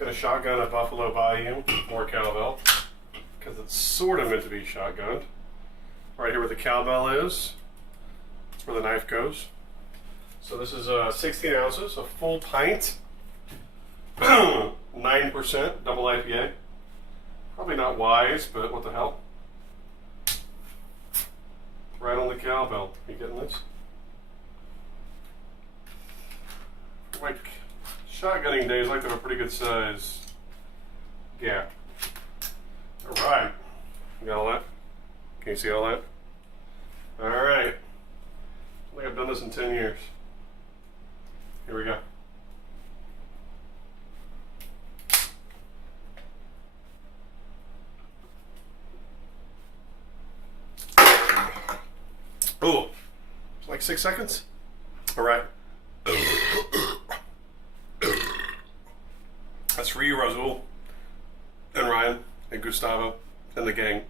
Gonna shotgun a Buffalo Bayou, More Cowbell, because it's sort of meant to be shotgunned. Right here where the cowbell is, that's where the knife goes. So this is 16 ounces, a full pint, 9% double IPA. Probably not wise, but what the hell? Right on the cowbell. You getting this? Like shotgunning days, like to have a pretty good size gap. All right, you got all that? Can you see all that? All right. I think I've done this in 10 years. Here we go. Oh, like 6 seconds? All right. That's for you, Rasul, and Ryan, and Gustavo, and the gang.